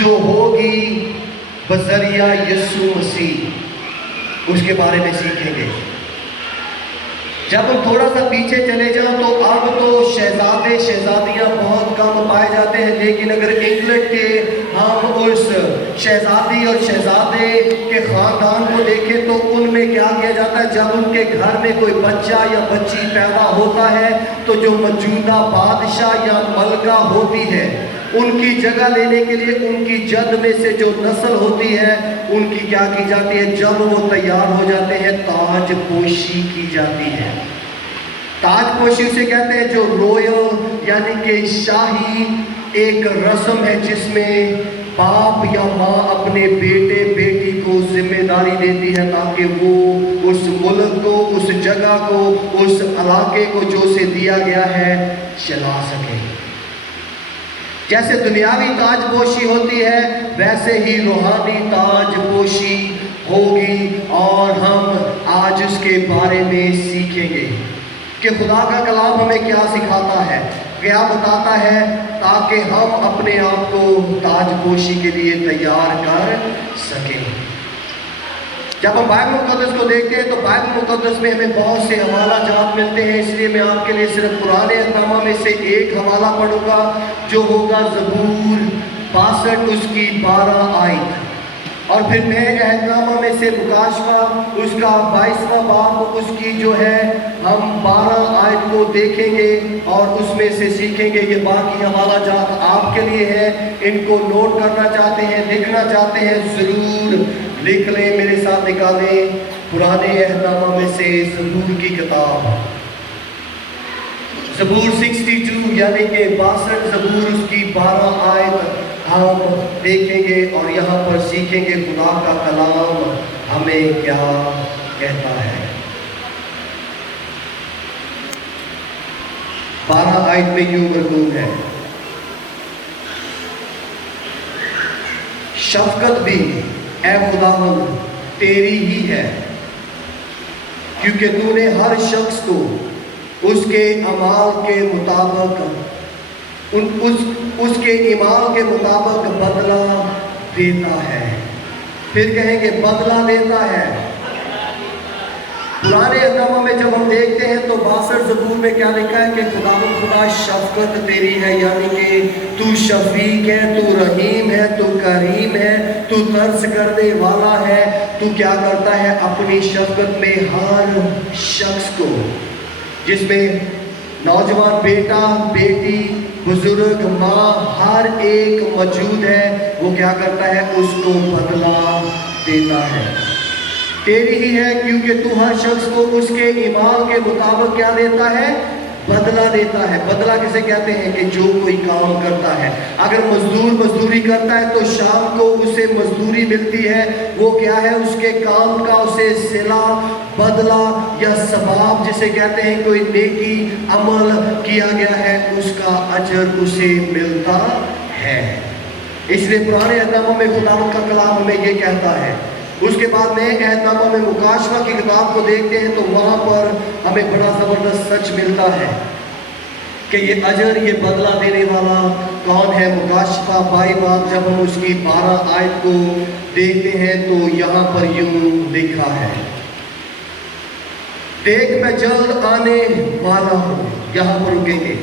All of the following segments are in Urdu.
جو ہوگی بذریعہ یسوع مسیح، اس کے بارے میں سیکھیں گے۔ جب ہم تھوڑا سا پیچھے چلے جاؤں تو اب تو شہزادے شہزادیاں بہت کم پائے جاتے ہیں، لیکن اگر انگلینڈ کے ہم اس شہزادی اور شہزادے کے خاندان کو دیکھیں تو ان میں کیا کیا جاتا ہے؟ جب ان کے گھر میں کوئی بچہ یا بچی پیدا ہوتا ہے تو جو موجودہ بادشاہ یا ملکہ ہوتی ہے، ان کی جگہ لینے کے لیے ان کی جد میں سے جو نسل ہوتی ہے ان کی کیا کی جاتی ہے؟ جب وہ تیار ہو جاتے ہیں تاج پوشی کی جاتی ہے۔ تاج پوشی اسے کہتے ہیں جو رویل یعنی کہ شاہی ایک رسم ہے، جس میں باپ یا ماں اپنے بیٹے بیٹی کو ذمہ داری دیتی ہے تاکہ وہ اس ملک کو، اس جگہ کو، اس علاقے کو جو اسے دیا گیا ہے چلا سکے۔ جیسے دنیاوی تاج پوشی ہوتی ہے ویسے ہی روحانی تاج پوشی ہوگی، اور ہم آج اس کے بارے میں سیکھیں گے کہ خدا کا کلام ہمیں کیا سکھاتا ہے، کیا بتاتا ہے، تاکہ ہم اپنے آپ کو تاج پوشی کے لیے تیار کر سکیں۔ جب ہم بائبل مقدس کو دیکھتے ہیں تو بائبل مقدس میں ہمیں بہت سے حوالہ جات ملتے ہیں، اس لیے میں آپ کے لیے صرف پرانے احکامہ میں سے ایک حوالہ پڑھوں گا جو ہوگا زبور 62 اس کی 12 آیت، اور پھر نئے احکامہ میں سے مکاشفہ اس کا 22واں باب اس کی جو ہے ہم 12 آیت کو دیکھیں گے اور اس میں سے سیکھیں گے۔ یہ باقی حوالہ جات آپ کے لیے ہے، ان کو نوٹ کرنا چاہتے ہیں، لکھنا چاہتے ہیں، ضرور لکھ لیں، میرے ساتھ نکالیں پرانے احکامہ میں سے زبور کی کتاب، زبور 62 یعنی کہ 62 زبور اس کی 12 آیت ہم دیکھیں گے اور یہاں پر سیکھیں گے خدا کا کلام ہمیں کیا کہتا ہے۔ 12 آیت میں یوں مرغوب ہے، شفقت بھی اے خداوند تیری ہی ہے، کیونکہ تو نے ہر شخص کو اس کے اعمال کے مطابق اس کے ایمان کے مطابق بدلہ دیتا ہے۔ پھر کہیں گے بدلہ دیتا ہے۔ پرانے احکامہ میں جب ہم دیکھتے ہیں تو 62 زبور میں کیا لکھا ہے کہ خداوند خدا شفقت تیری ہے، یعنی کہ تو شفیق ہے، تو رحیم ہے، تو کریم ہے، تو ترس کرنے والا ہے، تو کیا کرتا ہے اپنی شفقت میں ہر شخص کو، جس میں نوجوان بیٹا بیٹی بزرگ ماں ہر ایک موجود ہے، وہ کیا کرتا ہے اس کو بدلہ دیتا ہے۔ تیری ہی ہے کیونکہ تو ہر شخص کو اس کے ایمان کے مطابق کیا دیتا ہے؟ بدلہ دیتا ہے۔ بدلہ کسے کہتے ہیں؟ کہ جو کوئی کام کرتا ہے، اگر مزدور مزدوری کرتا ہے تو شام کو اسے مزدوری ملتی ہے، وہ کیا ہے؟ اس کے کام کا اسے صلہ بدلہ یا ثواب جسے کہتے ہیں، کوئی نیکی عمل کیا گیا ہے اس کا اجر اسے ملتا ہے۔ اس لیے پرانے احکامہ میں خداوند کا کلام ہمیں یہ کہتا ہے۔ اس کے بعد نئے احکامہ میں مکاشفہ کی کتاب کو دیکھتے ہیں تو وہاں پر ہمیں بڑا زبردست سچ ملتا ہے کہ یہ اجر، یہ بدلہ دینے والا کون ہے۔ مکاشفہ 22 باب جب ہم اس کی 12 آیت کو دیکھتے ہیں تو یہاں پر یوں لکھا ہے، دیکھ میں جلد آنے والا ہوں۔ یہاں پر رکیں گے،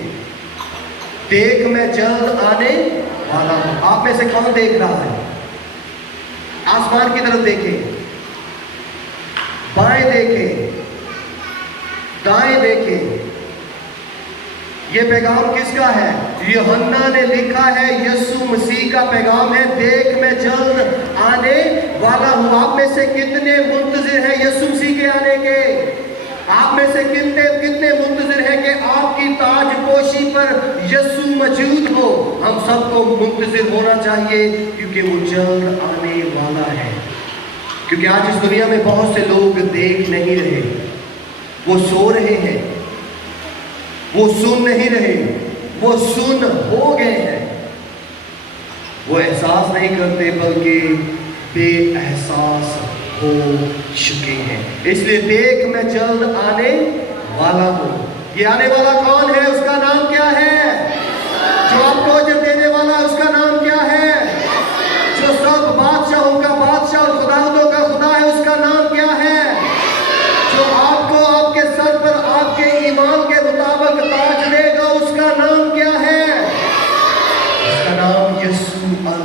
دیکھ میں جلد آنے والا ہوں۔ آپ میں سے کون دیکھ رہا ہے؟ آسمان کی طرف دیکھیں، بائیں دیکھیں، دائیں دیکھیں۔ یہ پیغام کس کا ہے؟ یوحنا نے لکھا ہے، یسوع مسیح کا پیغام ہے، دیکھ میں جلد آنے والا ہوں۔ آپ میں سے کتنے منتظر ہیں یسوع مسیح کے آنے کے؟ آپ میں سے کتنے منتظر ہیں کہ آپ کی تاج پوشی پر یسوع موجود ہو؟ ہم سب کو منتظر ہونا چاہیے کیونکہ وہ جلد آنے والا ہے۔ کیونکہ آج اس دنیا میں بہت سے لوگ دیکھ نہیں رہے، وہ سو رہے ہیں، وہ سن نہیں رہے، وہ سن ہو گئے ہیں، وہ احساس نہیں کرتے بلکہ بے احساس ہو چکے ہیں۔ اس لیے دیکھ میں جلد آنے والا ہوں۔ یہ آنے والا کون ہے؟ اس کا نام کیا ہے؟ جو آپ کو اجر دینے والا، اس کا نام کیا ہے؟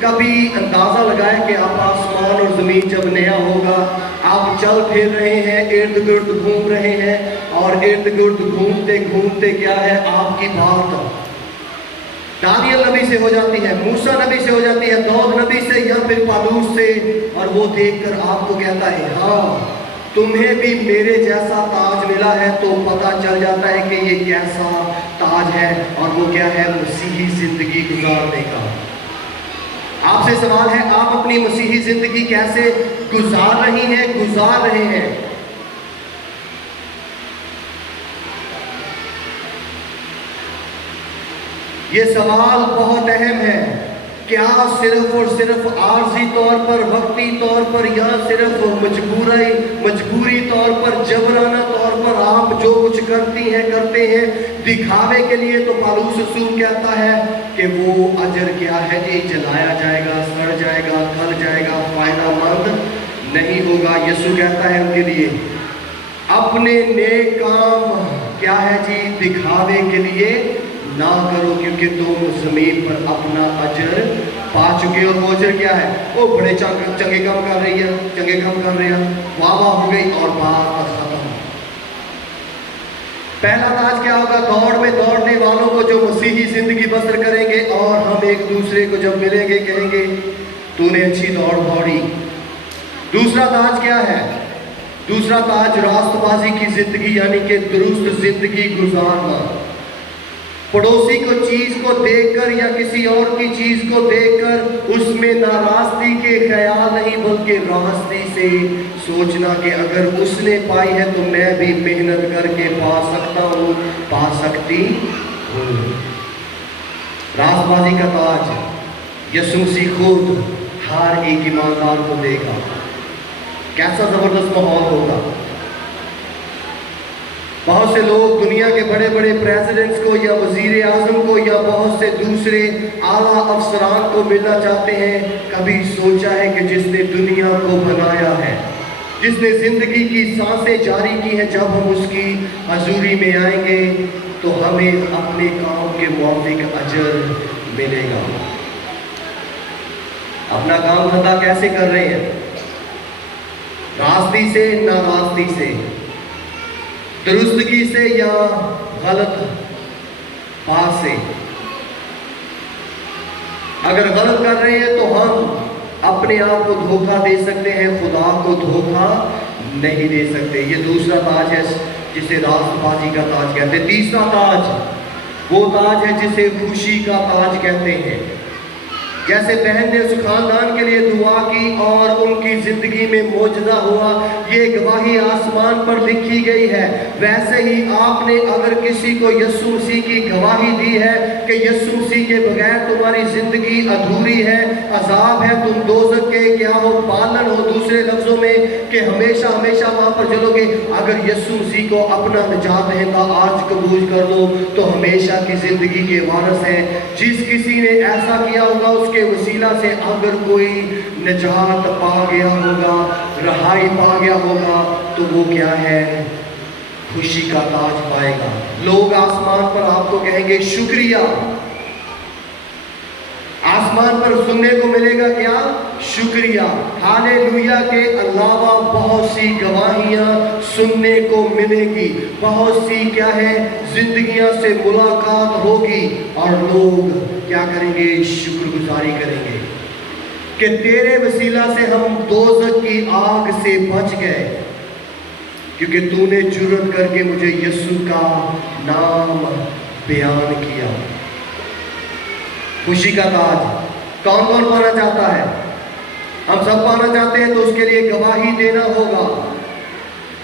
کبھی اندازہ لگائیں کہ آپ آسمان اور زمین جب نیا ہوگا، آپ چل پھر رہے ہیں، ارد گرد گھوم رہے ہیں، اور ارد گرد گھومتے گھومتے کیا ہے، آپ کی بات دانیال نبی سے ہو جاتی ہے، موسیٰ نبی سے ہو جاتی ہے، داؤد نبی سے یا پھر پالوس سے، اور وہ دیکھ کر آپ کو کہتا ہے ہاں تمہیں بھی میرے جیسا تاج ملا ہے، تو پتہ چل جاتا ہے کہ یہ کیسا تاج ہے، اور وہ کیا ہے، مسیحی زندگی گزارنے کا۔ آپ سے سوال ہے، آپ اپنی مسیحی زندگی کیسے گزار رہی ہیں، گزار رہے ہیں؟ یہ سوال بہت اہم ہے۔ کیا صرف اور صرف عارضی طور پر، وقتی طور پر، یا صرف مجبوری طور پر، جبرانہ طور پر آپ جو کچھ کرتے ہیں دکھاوے کے لیے؟ تو پالوس رسول کہتا ہے کہ وہ اجر کیا ہے جی، جلایا جائے گا، سڑ جائے گا، گل جائے گا، فائدہ مند نہیں ہوگا۔ یسوع کہتا ہے ان کے لیے اپنے نیک کام کیا ہے جی، دکھاوے کے لیے نہ کرو، کیونکہ تم زمین پر اپنا اجر پا چکے ہو۔ وہ اجر کیا ہے؟ وہ بڑے چنگے کام کر رہی ہے، چنگے کام کر رہے ہیں، واہ واہ ہو گئی اور بات ختم۔ پہلا تاج کیا ہوگا؟ دوڑ میں دوڑنے والوں کو جو مسیحی زندگی بسر کریں گے، اور ہم ایک دوسرے کو جب ملیں گے کہیں گے تو نے اچھی دوڑ دوڑی۔ دوسرا تاج کیا ہے؟ دوسرا تاج راست بازی کی زندگی، یعنی کہ درست زندگی گزارنا۔ پڑوسی کو چیز کو دیکھ کر یا کسی اور کی چیز کو دیکھ کر اس میں ناراستی کے خیال نہیں، بلکہ راستی سے سوچنا کہ اگر اس نے پائی ہے تو میں بھی محنت کر کے پا سکتا ہوں، پا سکتی ہوں۔ راست بازی کا تاج یسوع مسیح خود ہر ایک ایماندار کو دے گا۔ کیسا زبردست ماحول ہوگا! بہت سے لوگ دنیا کے بڑے بڑے پریزیڈنٹس کو یا وزیر اعظم کو یا بہت سے دوسرے اعلیٰ افسران کو ملنا چاہتے ہیں۔ کبھی سوچا ہے کہ جس نے دنیا کو بنایا ہے، جس نے زندگی کی سانسیں جاری کی ہیں، جب ہم اس کی حضوری میں آئیں گے تو ہمیں اپنے کام کے موافق اجر ملے گا۔ اپنا کام خطا کیسے کر رہے ہیں؟ راستی سے، ناراستی سے، درستگی سے یا غلط بات سے؟ اگر غلط کر رہے ہیں تو ہم اپنے آپ کو دھوکہ دے سکتے ہیں، خدا کو دھوکہ نہیں دے سکتے۔ یہ دوسرا تاج ہے جسے راست بازی کا تاج کہتے ہیں۔ تیسرا تاج وہ تاج ہے جسے خوشی کا تاج کہتے ہیں۔ جیسے بہن نے اس خاندان کے لیے دعا کی اور ان کی زندگی میں معجزہ ہوا، یہ گواہی آسمان پر لکھی گئی ہے، ویسے ہی آپ نے اگر کسی کو یسوع مسیح کی گواہی دی ہے کہ یسوع مسیح کے بغیر تمہاری زندگی ادھوری ہے، عذاب ہے، تم دوزخ کے کیا ہو، پالن ہو، دوسرے لفظوں میں کہ ہمیشہ ہمیشہ وہاں پر چلو گے، اگر یسوع مسیح کو اپنا نجات دہندہ آج قبول کر دو تو ہمیشہ کی زندگی کے وارث ہیں۔ جس کسی نے ایسا کیا ہوگا اس کے وسیلہ سے اگر کوئی نجات پا گیا ہوگا، رہائی پا گیا ہوگا، تو وہ کیا ہے؟ خوشی کا تاج پائے گا۔ لوگ آسمان پر آپ کو کہیں گے شکریہ۔ آسمان پر سننے کو ملے گا کیا؟ شکریہ۔ ہالےلویا کے علاوہ بہت سی گواہیاں سننے کو ملے گی، بہت سی کیا ہے زندگیاں سے ملاقات ہوگی، اور لوگ کیا کریں گے؟ شکر گزاری کریں گے کہ تیرے وسیلہ سے ہم دوزخ کی آگ سے بچ گئے، کیونکہ تو نے جرأت کر کے مجھے یسوع کا نام بیان کیا۔ خوشی کا تاج کون کون پانا چاہتا ہے؟ ہم سب پانا چاہتے ہیں، تو اس کے لیے گواہی دینا ہوگا،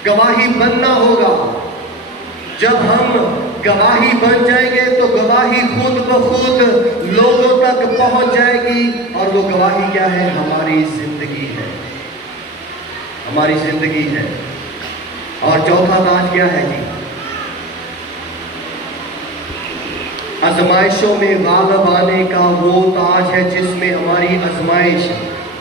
گواہی بننا ہوگا۔ جب ہم گواہی بن جائیں گے تو گواہی خود بخود لوگوں تک پہنچ جائے گی، اور وہ گواہی کیا ہے؟ ہماری زندگی ہے، ہماری زندگی ہے۔ اور چوتھا تاج کیا ہے جی؟ آزمائشوں میں غالب آنے کا وہ تاج ہے جس میں ہماری آزمائش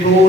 2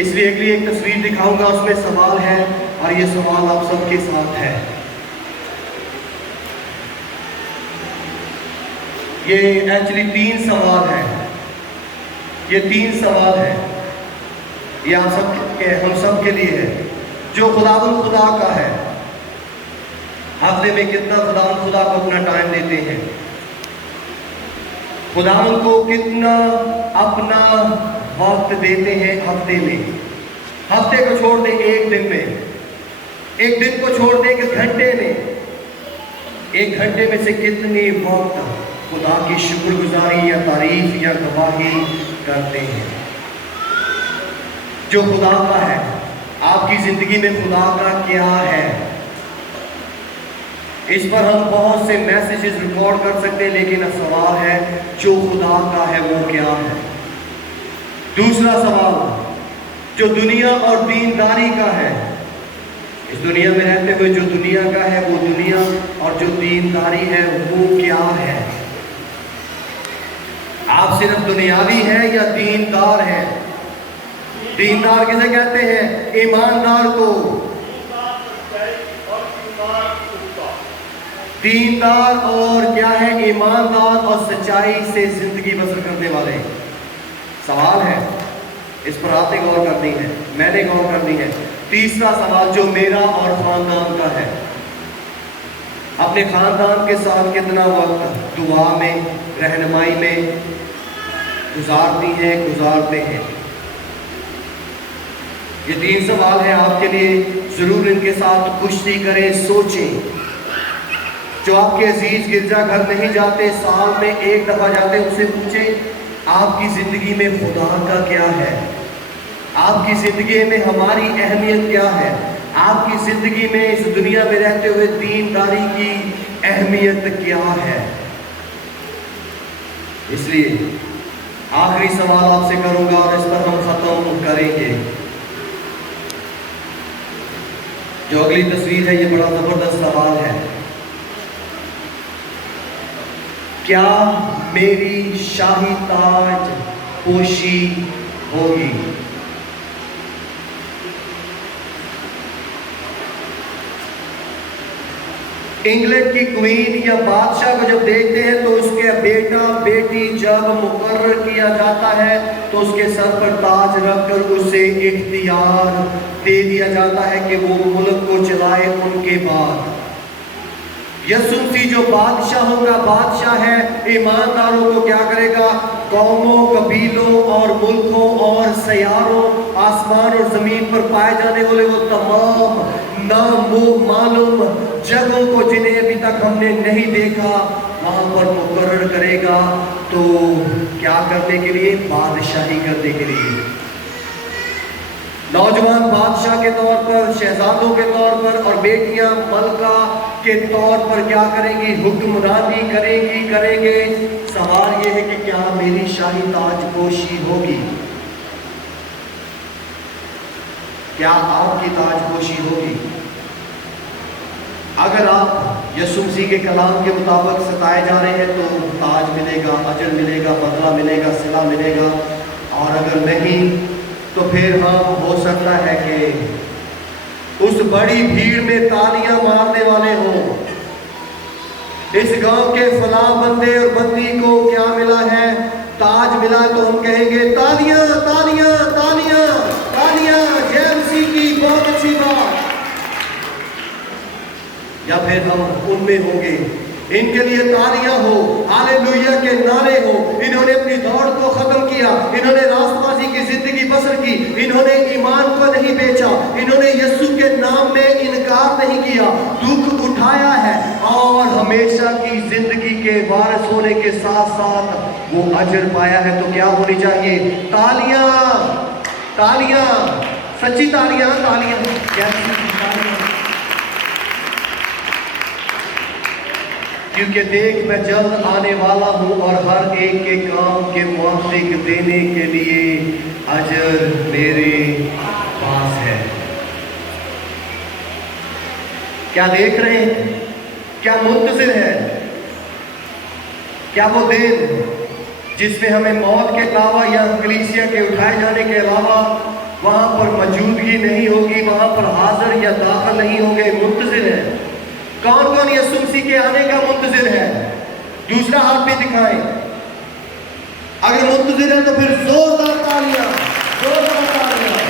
اس لیے اگلی ایک تصویر دکھاؤں گا، اس میں سوال ہے اور یہ سوال آپ سب کے ساتھ ہے. یہ ایکچولی 3 سوال ہیں. یہ 3 سوال ہیں. یہ آپ سب کے، ہم سب کے لیے ہے. جو خدا کا ہے، ہفتے میں کتنا خدا کو اپنا ٹائم دیتے ہیں؟ خدا کو کتنا اپنا وقت دیتے ہیں ہفتے میں؟ ہفتے کو چھوڑ دیں ایک دن میں، ایک دن کو چھوڑ دیں ایک گھنٹے میں، ایک گھنٹے میں سے کتنی وقت خدا کی شکر گزاری یا تعریف یا گواہی کرتے ہیں؟ جو خدا کا ہے، آپ کی زندگی میں خدا کا کیا ہے؟ اس پر ہم بہت سے میسیجز ریکارڈ کر سکتے ہیں، لیکن سوال ہے جو خدا کا ہے وہ کیا ہے؟ دوسرا سوال جو دنیا اور دینداری کا ہے، اس دنیا میں رہتے ہوئے جو دنیا کا ہے وہ دنیا، اور جو دینداری ہے وہ کیا ہے؟ آپ صرف دنیاوی ہیں یا دیندار ہیں؟ دیندار کسے کہتے ہیں؟ ایماندار کو. دیندار اور کیا ہے؟ ایماندار اور سچائی سے زندگی بسر کرنے والے. سوال ہے، اس پر آپ نے غور کرنی ہے، میں نے غور کرنی ہے. تیسرا سوال جو میرا اور خاندان کا ہے، اپنے خاندان کے ساتھ کتنا وقت دعا میں، رہنمائی میں گزارتے ہیں؟ یہ 3 سوال ہیں آپ کے لیے. ضرور ان کے ساتھ کشتی کریں، سوچیں. جو آپ کے عزیز گرجا گھر نہیں جاتے، سال میں 1 دفعہ جاتے، ان سے پوچھیں آپ کی زندگی میں خدا کا کیا ہے؟ آپ کی زندگی میں ہماری اہمیت کیا ہے؟ آپ کی زندگی میں اس دنیا میں رہتے ہوئے دینداری کی اہمیت کیا ہے؟ اس لیے آخری سوال آپ سے کروں گا اور اس پر ہم ختم کریں گے. جو اگلی تصویر ہے یہ بڑا زبردست سوال ہے. کیا میری شاہی تاج پوشی ہوگی؟ انگلینڈ کی کوئین یا بادشاہ کو جب دیکھتے ہیں تو اس کے بیٹا بیٹی جب مقرر کیا جاتا ہے تو اس کے سر پر تاج رکھ کر اسے اختیار دے دیا جاتا ہے کہ وہ ملک کو چلائے ان کے بعد. یسوع مسیح جو بادشاہوں کا بادشاہ ہے، ایمانداروں کو کیا کرے گا؟ قوموں، قبیلوں اور ملکوں اور سیاروں، آسمان اور زمین پر پائے جانے والے وہ تمام نامعلوم جگہوں کو جنہیں ابھی تک ہم نے نہیں دیکھا وہاں پر مقرر کرے گا. تو کیا کرنے کے لیے؟ بادشاہی کرنے کے لیے. نوجوان بادشاہ کے طور پر، شہزادوں کے طور پر، اور بیٹیاں ملکہ کے طور پر کیا کریں گی؟ حکمرانی کریں گے. سوال یہ ہے کہ کیا میری شاہی تاج پوشی ہوگی؟ کیا آپ کی تاج پوشی ہوگی؟ اگر آپ یسوع مسیح کے کلام کے مطابق ستائے جا رہے ہیں تو تاج ملے گا، اجر ملے گا، بدلہ ملے گا، صلہ ملے گا. اور اگر نہیں تو پھر ہم ہو سکتا ہے کہ اس بڑی بھیڑ میں تالیاں مارنے والے ہوں. اس گاؤں کے فلاں بندے اور بندی کو کیا ملا ہے؟ تاج ملا. تو ہم کہیں گے تالیاں تالیاں تالیاں تالیاں، جے مسیح کی بہت اچھی بات. یا پھر ہم ان میں ہوں گے ان کے لیے تالیاں ہو، ہالےلویا کے نعرے ہو. انہوں نے اپنی دوڑ کو ختم کیا، انہوں نے راست بازی کی زندگی بسر کی، انہوں نے ایمان کو نہیں بیچا، انہوں نے یسوع کے نام میں انکار نہیں کیا، دکھ اٹھایا ہے اور ہمیشہ کی زندگی کے وارث ہونے کے ساتھ ساتھ وہ اجر پایا ہے. تو کیا ہونی چاہیے؟ تالیاں تالیاں، سچی تالیاں تالیاں. کیونکہ دیکھ میں جلد آنے والا ہوں اور ہر ایک کے کام کے موافق دینے کے لیے اجر میرے پاس ہے. کیا دیکھ رہے ہیں؟ کیا منتظر ہے؟ کیا وہ دن جس میں ہمیں موت کے علاوہ یا کلیسیا کے اٹھائے جانے کے علاوہ وہاں پر موجودگی نہیں ہوگی، وہاں پر حاضر یا داخل نہیں ہوں گے، منتظر ہے۔ کون کون یسوع مسیح کے آنے کا منتظر ہے؟ دوسرا ہاتھ بھی دکھائیں۔ اگر منتظر ہے تو پھر زوردار تالیاں، زوردار تالیاں۔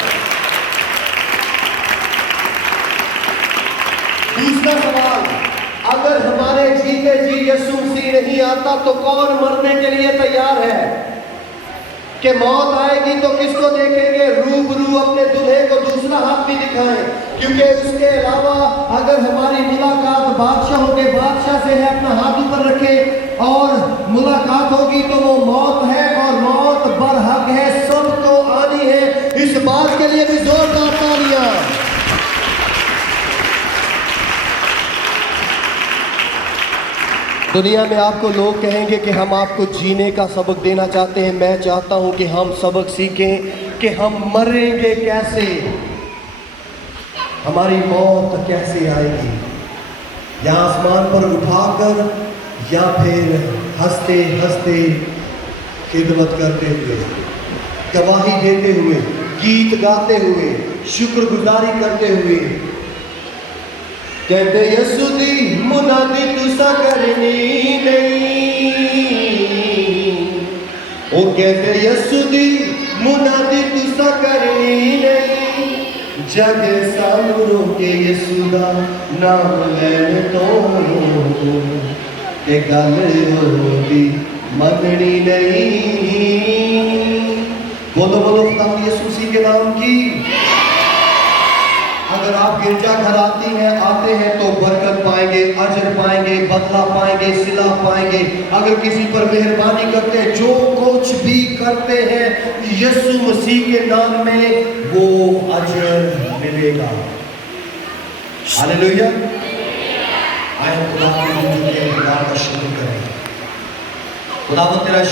دوسرا سوال، اگر ہمارے جیتے جی یسوع مسیح نہیں آتا تو کون مرنے کے لیے تیار ہے؟ کہ موت آئے گی تو کس کو دیکھیں گے؟ روبرو اپنے دلہے کو دوسرا ہاتھ بھی دکھائیں، کیونکہ اس کے علاوہ اگر ہماری ملاقات بادشاہوں کے بادشاہ سے ہے، اپنا ہاتھ اوپر رکھے اور ملاقات ہوگی تو وہ موت ہے، اور موت برحق ہے، سب کو آنی ہے۔ اس بات کے لیے بھی زوردار تالیاں۔ دنیا میں آپ کو لوگ کہیں گے کہ ہم آپ کو جینے کا سبق دینا چاہتے ہیں، میں چاہتا ہوں کہ ہم سبق سیکھیں کہ ہم مریں گے کیسے، ہماری موت کیسے آئے گی، یا آسمان پر اٹھا کر، یا پھر ہنستے ہنستے خدمت کرتے ہوئے، گواہی دیتے ہوئے، گیت گاتے ہوئے، شکر گزاری کرتے ہوئے۔ کہتے یسوع دی منادی تسا کرنی نہیں، وہ کہتے یسوع دی منادی تسا کرنی نہیں، جگ سامروں کے یسوع دا نام لین تو تے گل ہوتی مننی نہیں۔ بولو بولو خدا یسوع مسیح کے نام کی۔ اگر آپ گرجا گھر آتے ہیں تو برکت پائیں گے، اجر پائیں گے، بدلہ پائیں گے، صلہ پائیں گے۔ اگر کسی پر مہربانی کرتے ہیں، جو کچھ بھی کرتے ہیں یسوع مسیح کے نام میں، وہ اجر ملے گا۔ ہاللیلویہ۔ آئے خدا کا شکر کریں۔ خدا تیرا